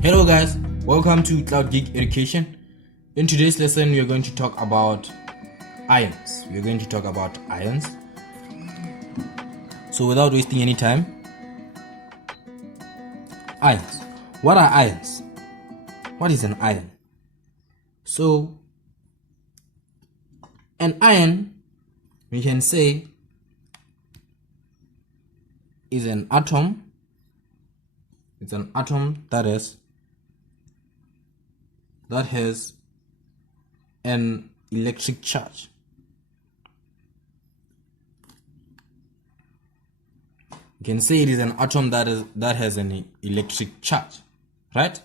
Hello guys, welcome to Cloud Geek Education. In today's lesson, we are going to talk about ions. So without wasting any time, ions. What are ions? What is an ion? So an ion, we can say, is an atom. It's an atom that has an electric charge. You can say it is an atom that has an electric charge, right?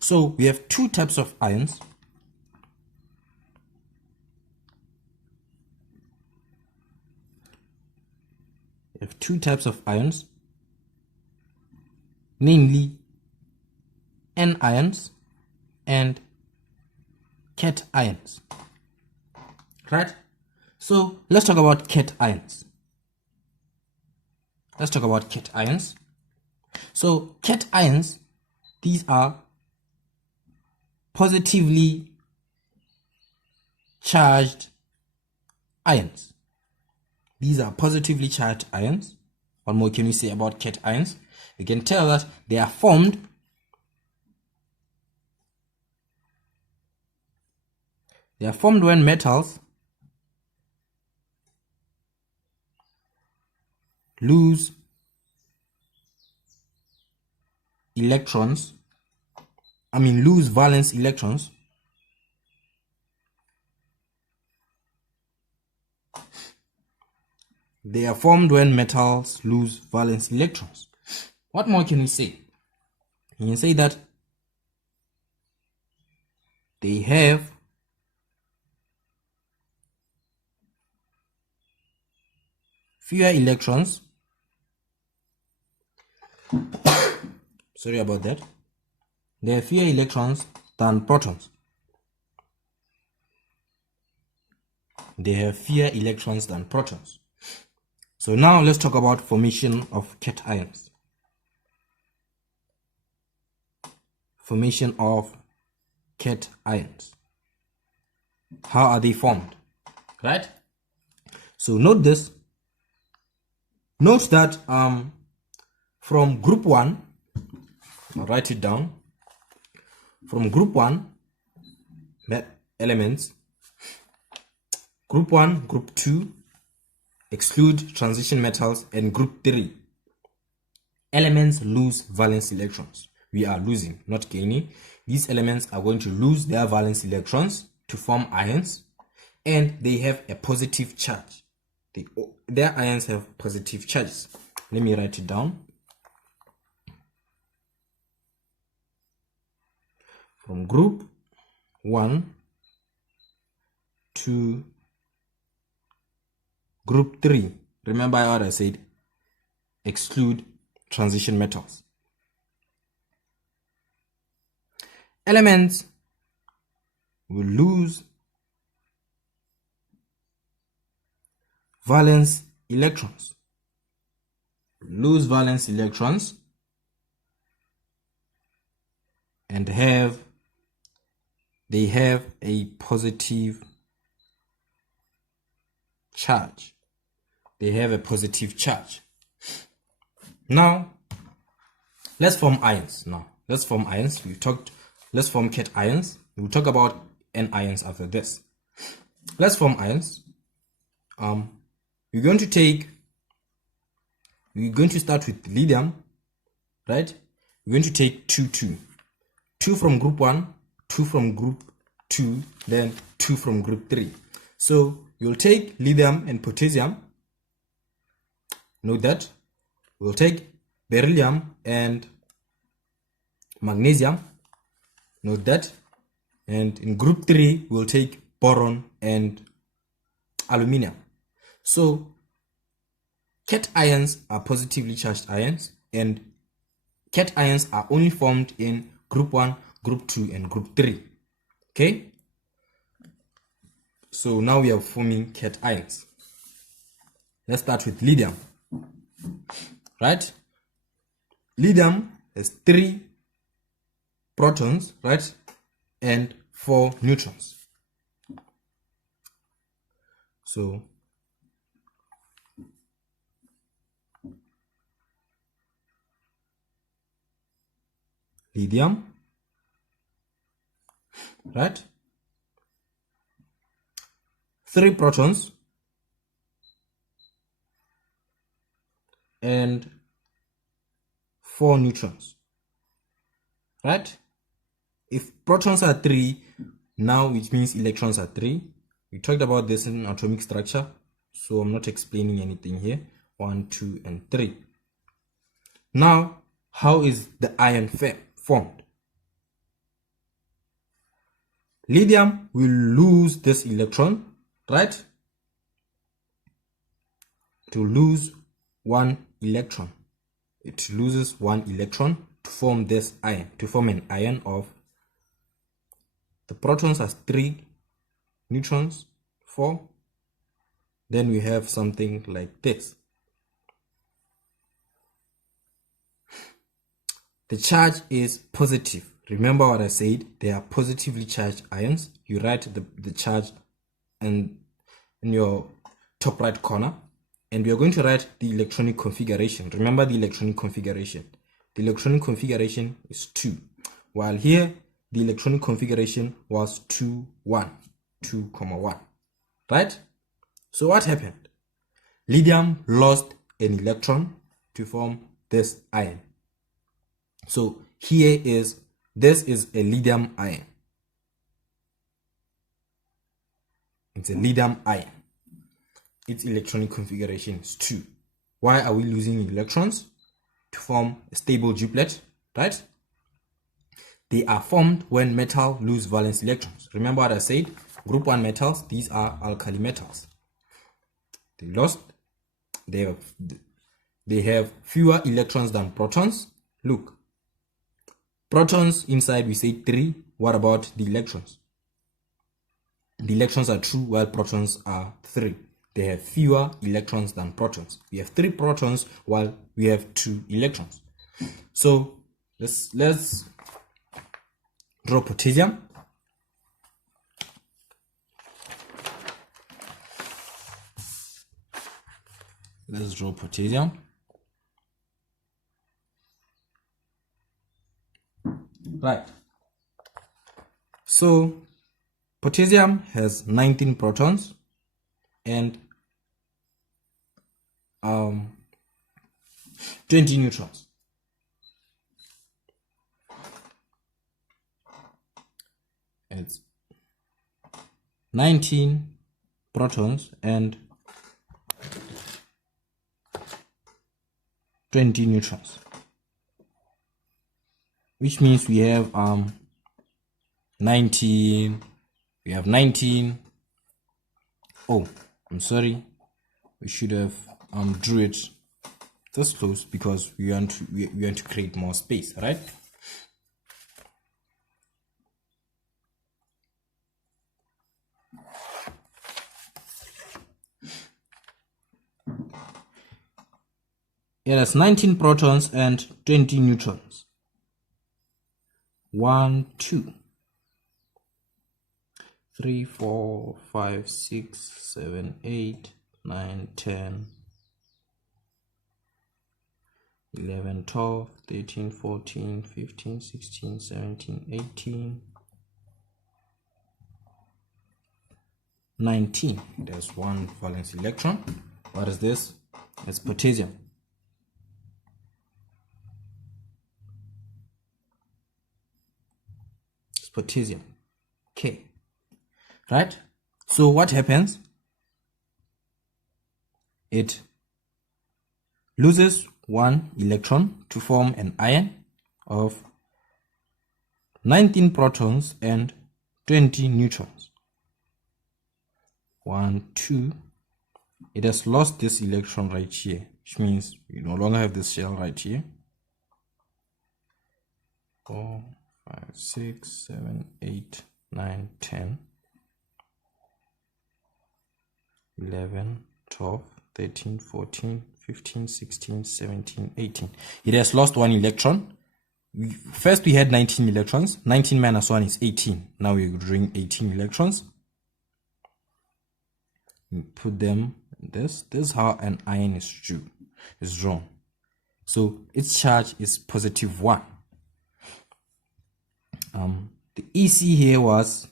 So we have two types of ions. We have two types of ions, namely anions and cations, right? So let's talk about cations. So cations, these are positively charged ions. What more can we say about cations? We can tell that they are formed when metals lose valence electrons They are formed when metals lose valence electrons. What more can we say? You can say that they have fewer electrons. Sorry about that. They have fewer electrons than protons. So now let's talk about formation of cations. How are they formed? Right? So note this. Note that from group 1, I'll write it down. From group 1 elements, group 1, group 2, exclude transition metals, and group 3 elements lose valence electrons. We are losing, not gaining. These elements are going to lose their valence electrons to form ions, and they have a positive charge. Their ions have positive charges. Let me write it down. From group 1 to group 3. Remember what I said? Exclude transition metals. Elements will lose valence electrons. And they have a positive charge. Now let's form ions. Let's form cations. We'll talk about anions after this. Let's form ions. We're going to start with lithium, right? We're going to take 2 from group 1, 2 from group 2, then 2 from group 3. So you'll take lithium and potassium. Note that. We'll take beryllium and magnesium. Note that. And in group 3, we'll take boron and aluminium. So cations are positively charged ions, and cations are only formed in group 1, group 2, and group 3. Okay? So now we are forming cations. Let's start with lithium. Right? Lithium has 3 protons, right, and 4 neutrons. So lithium, right, 3 protons and 4 neutrons, right? If protons are 3, now it means electrons are 3. We talked about this in atomic structure, so I'm not explaining anything here. 1, 2, and 3. Now, how is the ion formed? Lithium will lose this electron, right? To lose 1 electron. It loses 1 electron to form this ion, to form an ion of the protons as 3, neutrons 4. Then we have something like this. The charge is positive. Remember what I said, they are positively charged ions. You write the charge in your top right corner, and we are going to write the electronic configuration. Remember the electronic configuration. The electronic configuration is 2, while here the electronic configuration was 2, 1, 2, 1, right? So what happened? Lithium lost an electron to form this ion. So this is a lithium ion. It's a lithium ion. Its electronic configuration is 2. Why are we losing electrons? To form a stable duplet, right? They are formed when metal lose valence electrons. Remember what I said? Group 1 metals, these are alkali metals. They have fewer electrons than protons. Look, protons inside we say 3. What about the electrons? The electrons are 2 while protons are 3. They have fewer electrons than protons. We have 3 protons while we have 2 electrons. So let's draw potassium. Let's draw potassium. Right. So potassium has 19 protons and 20 neutrons. It's 19 protons and 20 neutrons, which means we have 19. We have 19. Oh, I'm sorry. We should have drew it this close because we want to create more space, right? It has 19 protons and 20 neutrons. 1, 2, 3, 4, 5, 6, 7, 8, 9, 10, 11, 12, 13, 14, 15, 16, 17, 18, 19. There's 1 valence electron. What is this? It's potassium. It's potassium. Okay. Right? So what happens? It loses 1 electron to form an ion of 19 protons and 20 neutrons. 1, 2. It has lost this electron right here, which means you no longer have this shell right here. 4, 5, 6, 7, 8, 9, 10, 11, 12, 13, 14, 15, 16, 17, 18. It has lost 1 electron First we had 19 electrons. 19 minus 1 is 18. Now we're drawing 18 electrons. We put them in this. This is how an ion is drawn. So its charge is positive 1. The EC here was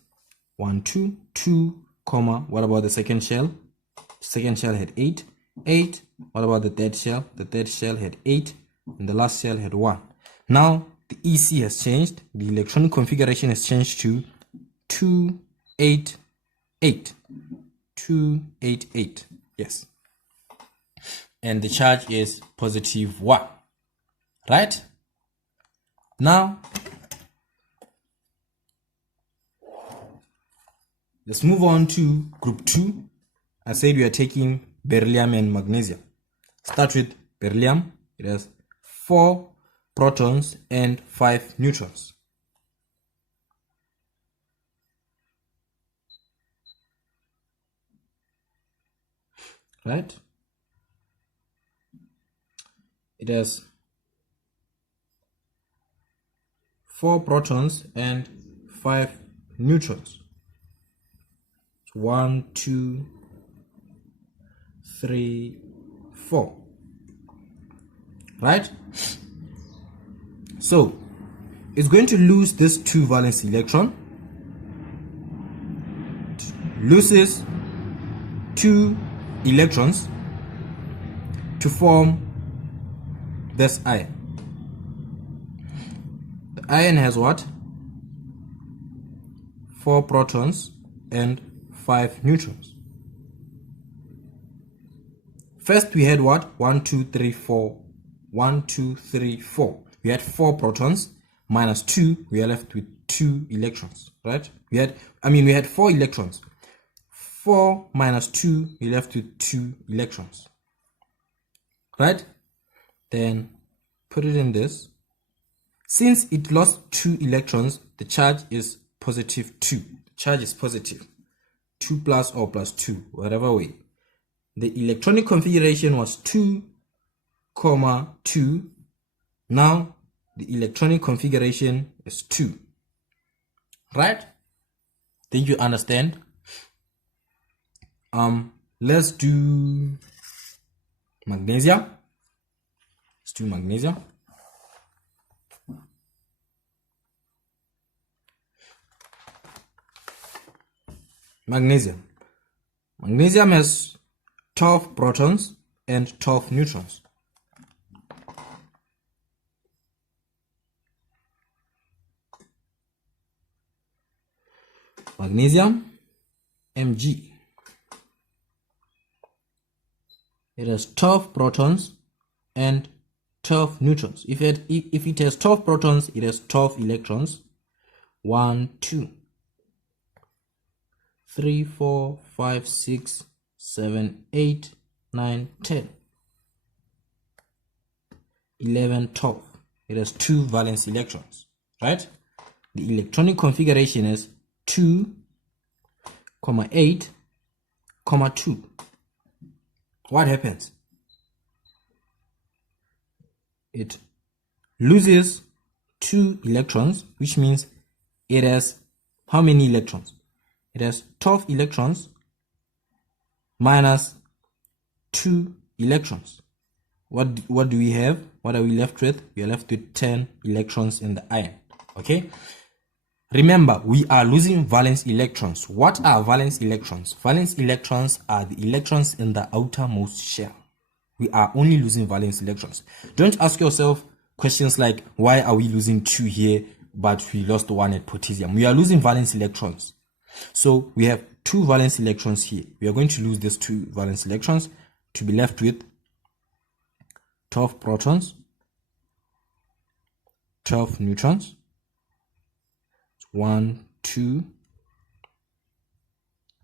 1, 2, 2, comma. What about the second shell? Second shell had 8, 8. What about the third shell? The third shell had 8, and the last shell had 1. Now the EC has changed. The electronic configuration has changed to 288. 288. Yes. And the charge is positive 1. Right? Now let's move on to group 2. I said we are taking beryllium and magnesium. Start with beryllium. It has 4 protons and 5 neutrons. Right? It has 4 protons and 5 neutrons. 1, 2, 3, 4. Right? So it's going to lose this 2 valence electron. It loses 2 electrons to form this ion. The ion has what? 4 protons and 5 neutrons. First we had what? 1, 2, 3, 4. 1, 2, 3, 4. We had 4 protons minus 2. We are left with 2 electrons, right? We had 4 electrons. 4 minus 2, we left with 2 electrons, right? Then put it in this. Since it lost 2 electrons, the charge is positive 2. The charge is positive 2 plus or plus 2, whatever way. The electronic configuration was 2, 2. Now the electronic configuration is 2. Right? Think you understand? Let's do magnesium. Let's do magnesium. Magnesium. Magnesium has 12 protons and 12 neutrons. Magnesium, Mg. It has 12 protons and 12 neutrons. If it has 12 protons, it has 12 electrons. 1, 2, 3, 4, 5, 6, 7, 8, 9, 10, 11, 12. It has 2 valence electrons, right? The electronic configuration is 2, 8, 2. What happens? It loses 2 electrons, which means it has how many electrons? It has 12 electrons minus 2 electrons. What do we have? What are we left with? We are left with 10 electrons in the ion. Okay? Remember, we are losing valence electrons. What are valence electrons? Valence electrons are the electrons in the outermost shell. We are only losing valence electrons. Don't ask yourself questions like, why are we losing 2 here, but we lost 1 at potassium? We are losing valence electrons. So we have 2 valence electrons here. We are going to lose these 2 valence electrons to be left with 12 protons, 12 neutrons. 1, 2,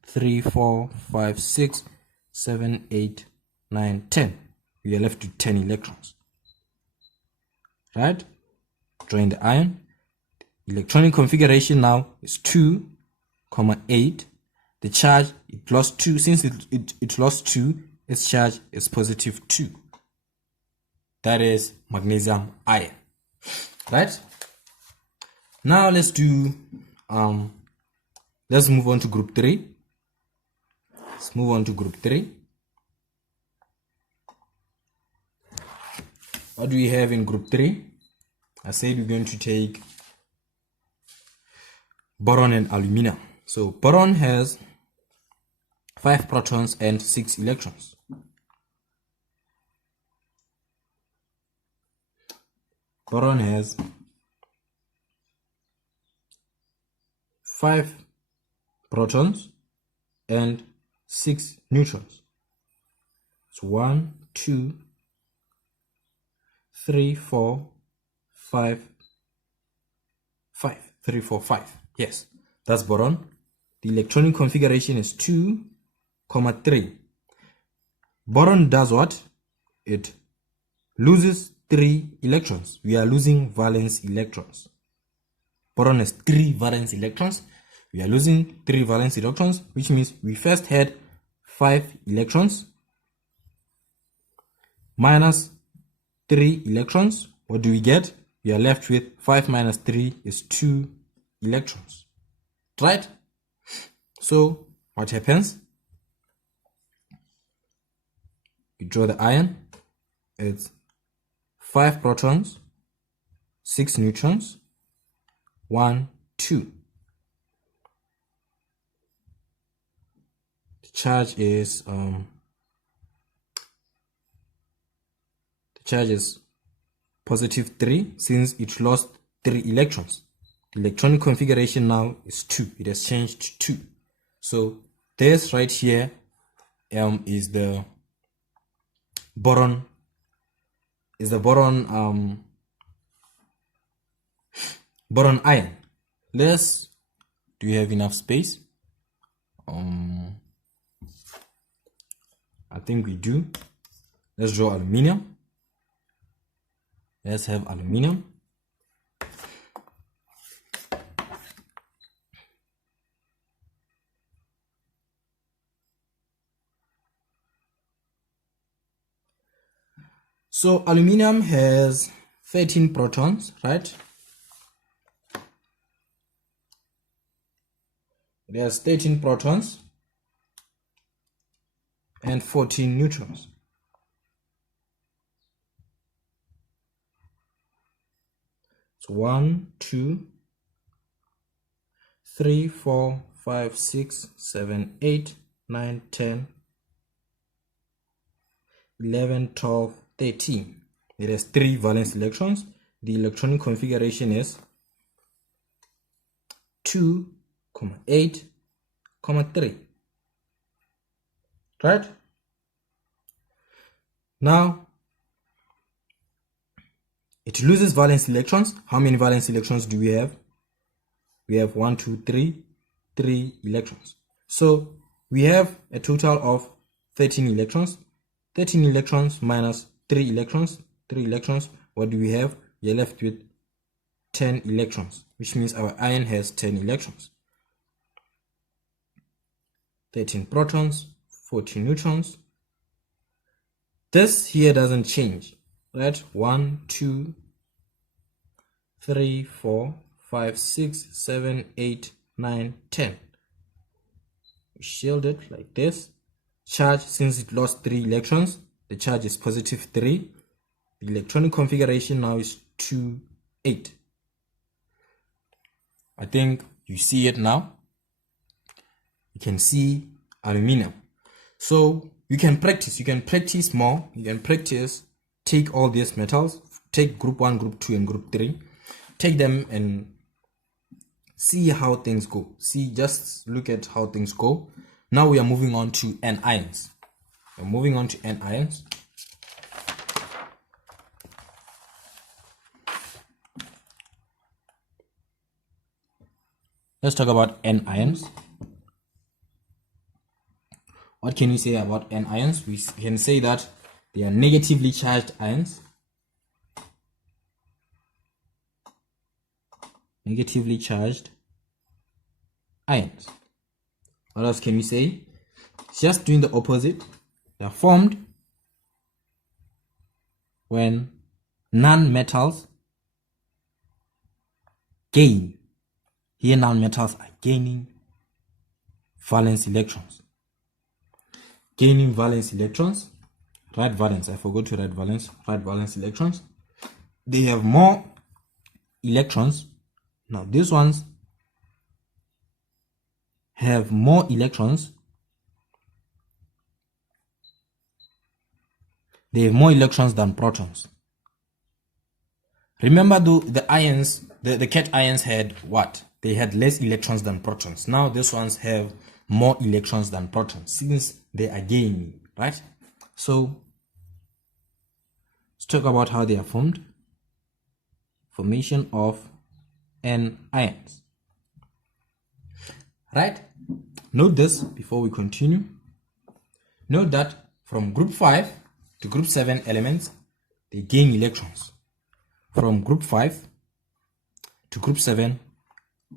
3, 4, 5, 6, 7, 8, 9, 10. We are left with 10 electrons. Right? Join the ion. Electronic configuration now is 2, 8. The charge, it lost 2. Since it lost 2, its charge is positive 2. That is magnesium ion. right? Now let's do let's move on to group 3. Let's move on to group 3. What do we have in group 3? I said we're going to take boron and aluminum. So boron has 5 protons and 6 electrons. Boron has 5 protons and 6 neutrons. It's 1, 2, 3, 4, 5, 5. 3, 4, 5. Yes, that's boron. The electronic configuration is 2, 3. Boron does what? It loses 3 electrons. We are losing valence electrons. Boron has 3 valence electrons. We are losing 3 valence electrons, which means we first had 5 electrons minus 3 electrons. What do we get? We are left with 5 minus 3 is 2 electrons, right? So what happens? You draw the ion. It's 5 protons, 6 neutrons, 1, 2. The charge is positive 3 since it lost 3 electrons. The electronic configuration now is 2. It has changed to 2. So this right here is the boron. Boron ion. Do we have enough space? I think we do. Let's draw aluminum. Let's have aluminum. So aluminum has 13 protons, right? It has 13 protons and 14 neutrons. So 1, 2, 3, 4, 5, 6, 7, 8, 9, 10, 11, 12, 13. It has 3 valence electrons. The electronic configuration is 2, 8, 3. Right? Now, it loses valence electrons. How many valence electrons do we have? We have 1, 2, 3, 3 electrons. So we have a total of 13 electrons. 13 electrons minus 3 electrons. 3 electrons. What do we have? We are left with 10 electrons, which means our ion has 10 electrons. 13 protons, 14 neutrons. This here doesn't change, right? 1, 2, 3, 4, 5, 6, 7, 8, 9, 10. We shield it like this. Charge, since it lost 3 electrons, the charge is positive 3. The electronic configuration now is 2, 8. I think you see it now. You can see aluminum. So you can practice more. You can practice, take all these metals, take group 1, group 2, and group 3, take them and see how things go. Just look at how things go. Now we are moving on to anions. We're moving on to anions. Let's talk about anions. What can we say about anions? We can say that they are negatively charged ions. Negatively charged ions. What else can we say? It's just doing the opposite. They are formed when non-metals gain. Here nonmetals are gaining valence electrons. Gaining valence electrons. Write valence. I forgot to write valence. Write valence electrons. They have more electrons. Now these ones have more electrons. They have more electrons than protons. Remember though, the ions, the cation ions had what? They had less electrons than protons. Now these ones have more electrons than protons since they are gaining, right? So let's talk about how they are formed. Formation of anions. Right? Note this before we continue. Note that from group 5 to group 7 elements, they gain electrons. From group 5 to group 7,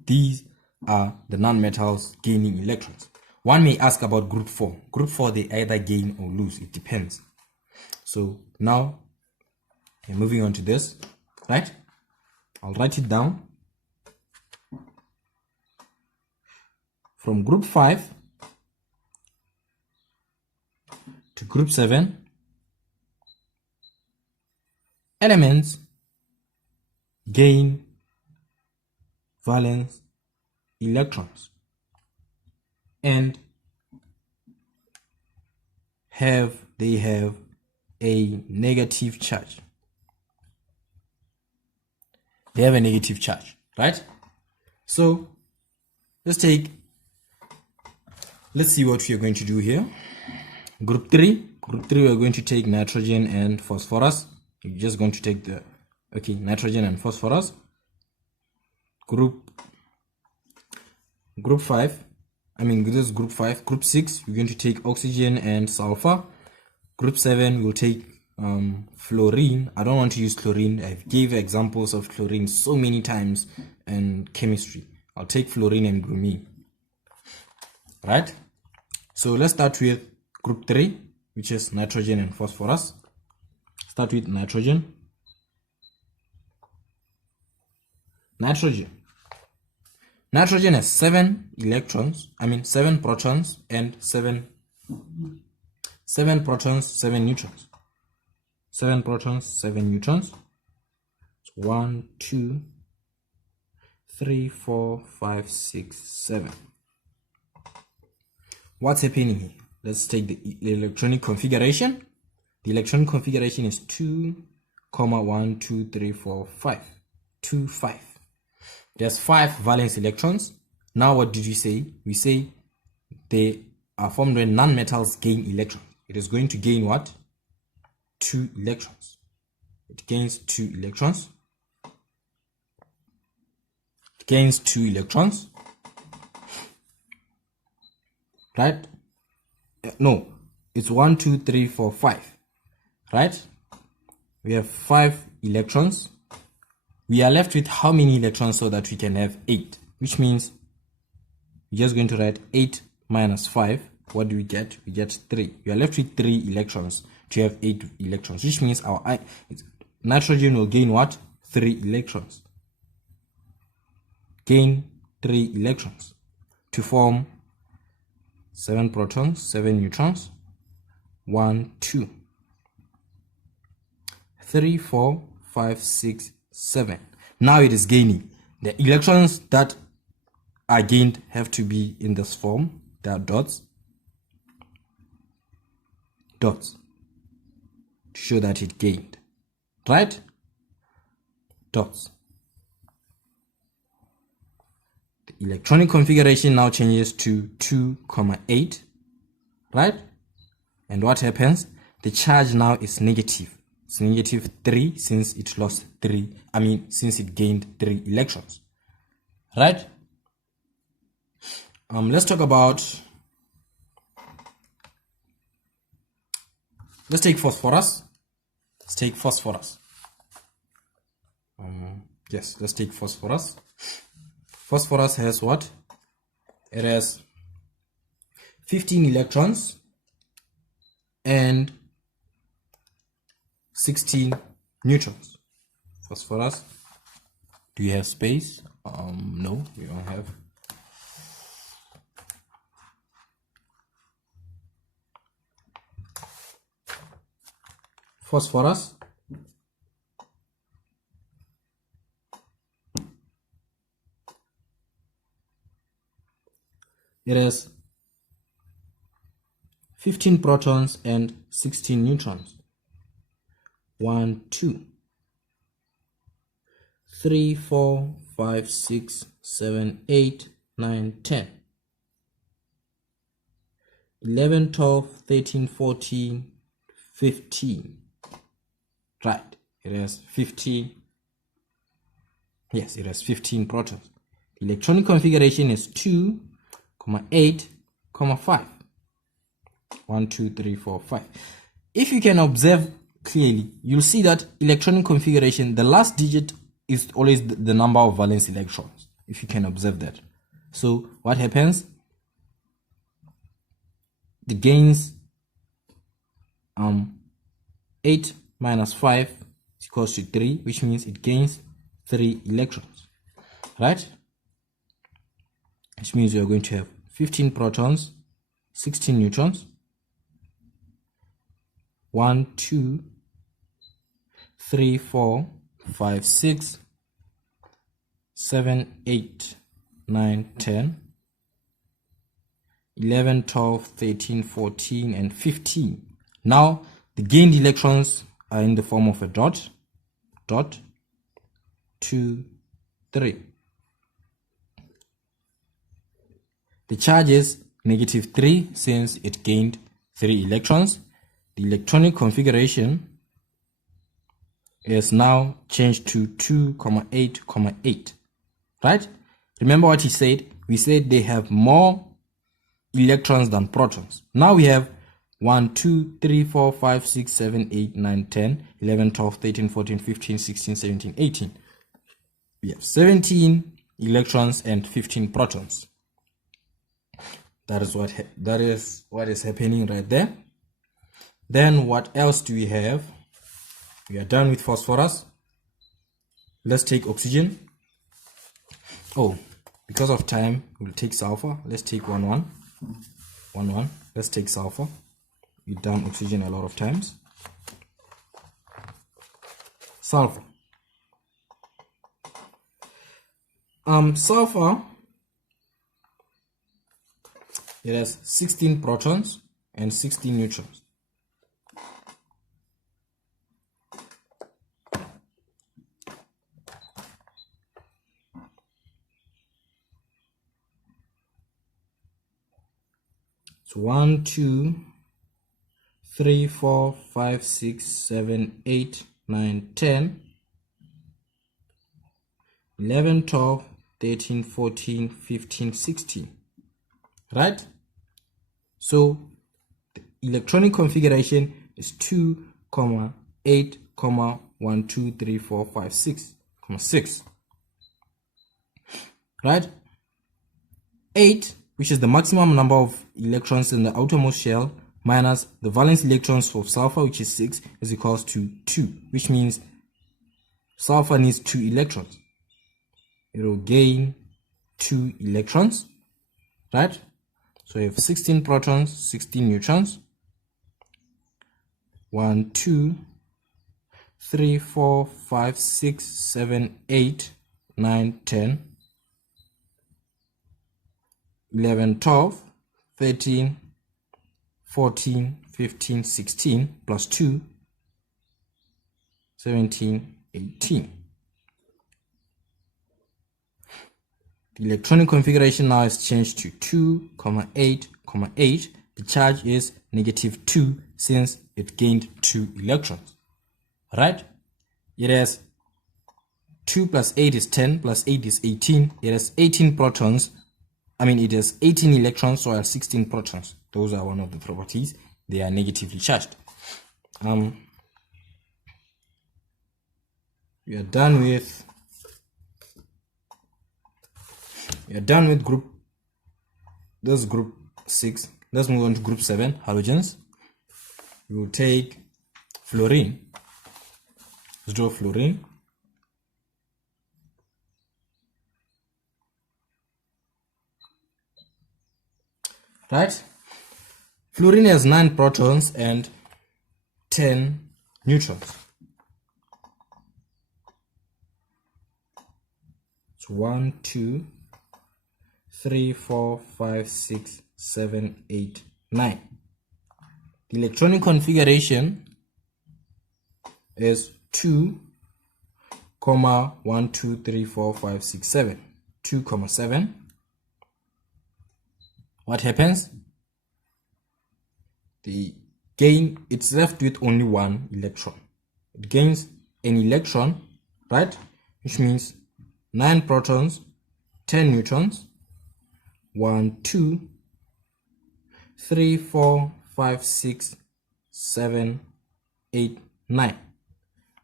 these are the nonmetals gaining electrons. One may ask about group 4. Group 4, they either gain or lose. It depends. So now, moving on to this, right? I'll write it down. From group 5 to group 7, elements gain valence electrons and they have a negative charge. They have a negative charge, right? So let's see what we are going to do here. Group 3, we are going to take nitrogen and phosphorus. You're just going to take the nitrogen and phosphorus. Group 5, this is group 5. Group 6, we're going to take oxygen and sulfur. Group 7, we'll take fluorine. I don't want to use chlorine. I've gave examples of chlorine so many times in chemistry. I'll take fluorine and bromine. Right? So let's start with group 3, which is nitrogen and phosphorus. Start with nitrogen. Nitrogen has 7 electrons, 7 protons and 7 protons, 7 neutrons. 7 protons, 7 neutrons. 1, 2, 3, 4, 5, 6, 7. What's happening here? Let's take the electronic configuration. The electronic configuration is 2, 1, 2, 3, 4, 5. 2, 5. There's 5 valence electrons. Now what did we say? We say they are formed when nonmetals gain electrons. It is going to gain what? 2 electrons. It gains 2 electrons. It gains 2 electrons. Right? No, it's 1, 2, 3, 4, 5. Right? We have 5 electrons. We are left with how many electrons so that we can have 8, which means we're just going to write 8 minus 5. What do we get? We get 3. We are left with 3 electrons to have 8 electrons, which means our nitrogen will gain what? 3 electrons. Gain 3 electrons to form 7 protons, 7 neutrons. 1, 2, 3, 4, 5, 6, 7. Now it is gaining. The electrons that are gained have to be in this form. They are dots to show that it gained, right? Dots. The electronic configuration now changes to 2, 8, right? And what happens? The charge now is negative. It's negative 3 since it lost 3. Since it gained 3 electrons, right? Let's talk about. Let's take phosphorus. Let's take phosphorus. Let's take phosphorus. Phosphorus has what? It has 15 electrons and 16 neutrons. Phosphorus. Do you have space? No, we don't have. Phosphorus. It has 15 protons and 16 neutrons. 1, 2, 3, 4, 5, 6, 7, 8, 9, 10, 11, 12, 13, 14, 15. Right, it has 15. Yes, it has 15 protons. The electronic configuration is 2, 8, 5. 1, 2, 3, 4, 5. If you can observe clearly, you'll see that electronic configuration, the last digit is always the number of valence electrons, if you can observe that. So what happens? The gains 8 minus 5 is equals to 3, which means it gains 3 electrons, right? Which means you're going to have 15 protons, 16 neutrons, 1, 2, 3, 4, 5, 6, 7, 8, 9, 10, 11, 12, 13, 14, and 15. Now, the gained electrons are in the form of a dot, 2, 3. The charge is -3 since it gained 3 electrons. The electronic configuration is now changed to 2, 8, 8. Right? Remember what he said? We said they have more electrons than protons. Now we have 1, 2, 3, 4, 5, 6, 7, 8, 9, 10, 11, 12, 13, 14, 15, 16, 17, 18. We have 17 electrons and 15 protons. That is what is happening right there. Then what else do we have? We are done with phosphorus. Let's take oxygen. Oh, because of time, we'll take sulfur. Let's take 1, 1. Let's take sulfur. We've done oxygen a lot of times. Sulfur. Sulfur, it has 16 protons and 16 neutrons. So 1, 2, 3, 4, 5, 6, 7, 8, 9, 10, 11, 12, 13, 14, 15, 16. Right? So the electronic configuration is 2, 8, 1, 2, 3, 4, 5, 6, 6. Right? 8, which is the maximum number of electrons in the outermost shell, minus the valence electrons for sulfur, which is 6, is equals to 2, which means sulfur needs 2 electrons. It will gain 2 electrons, right? So you have 16 protons, 16 neutrons. 1, 2, 3, 4, 5, 6, 7, 8, 9, 10, 11, 12, 13, 14, 15, 16, plus 2, 17, 18. The electronic configuration now is changed to 2, 8, 8. The charge is -2 since it gained 2 electrons. Right? It has 2 plus 8 is 10, plus 8 is 18. It has 18 protons. It has 18 electrons, so I have 16 protons. Those are one of the properties. They are negatively charged. We are done with group. This is group 6. Let's move on to group 7, halogens. We will take fluorine. Let's draw fluorine. right? Fluorine has 9 protons and 10 neutrons. So 1, 2, 3, 4, 5, 6, 7, 8, 9. The electronic configuration is 2, 1, 2, 3, 4, 5, 6, 7. 2, 7. What happens? It's left with only 1 electron. It gains an electron, right? Which means 9 protons, 10 neutrons. 1, 2, 3, 4, 5, 6, 7, 8, 9.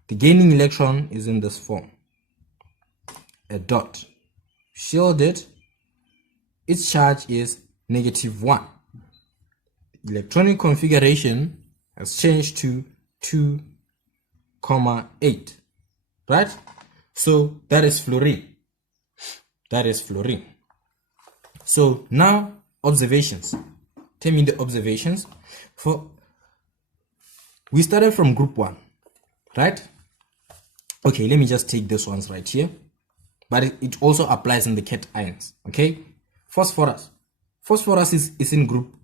The gaining electron is in this form, a dot. Shield it. Its charge is -1. Electronic configuration has changed to 2, 8, right? So that is fluorine. That is fluorine. So now observations. Tell me the observations. We started from group 1, right? Okay, let me just take these ones right here. But it also applies in the cations. Okay, phosphorus. Phosphorus is in group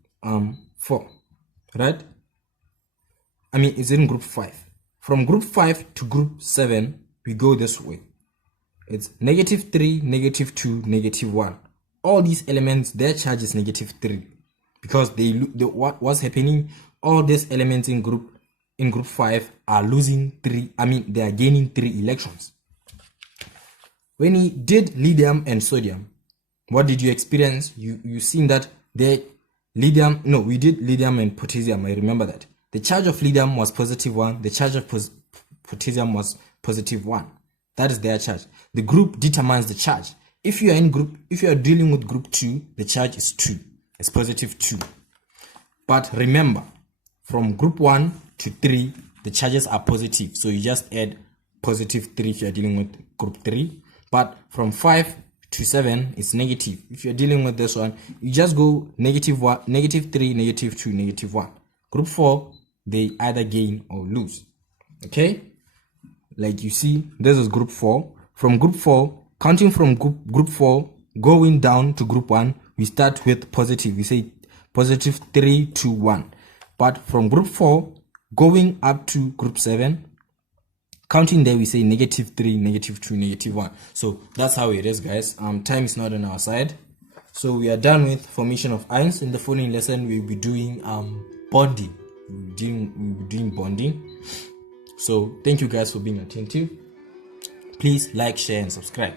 4, right? I mean, it's in group 5. From group 5 to group 7, we go this way. It's -3, -2, -1. All these elements, their charge is -3 because what's happening? All these elements in group 5 are losing 3. I mean, they are gaining 3 electrons. When we did lithium and sodium, what did you experience? You seen that we did lithium and potassium. I remember that the charge of lithium was +1, the charge of potassium was +1. That is their charge. The group determines the charge. If you are dealing with group 2, the charge is 2. It's +2. But remember, from group 1 to 3, the charges are positive. So you just add +3 if you are dealing with group 3. But from 5 to 7, it's negative. If you're dealing with this one, you just go -1, -3, -2, -1. Group 4, they either gain or lose. Okay? Like you see, this is group 4. From group 4, counting from group 4, going down to group 1, we start with positive. We say +3 to 1. But from group 4, going up to group 7, counting there, we say -3, -2, -1. So that's how it is, guys. Time is not on our side. So we are done with formation of ions. In the following lesson, we'll be doing bonding. We'll be doing bonding. So thank you guys for being attentive. Please like, share, and subscribe.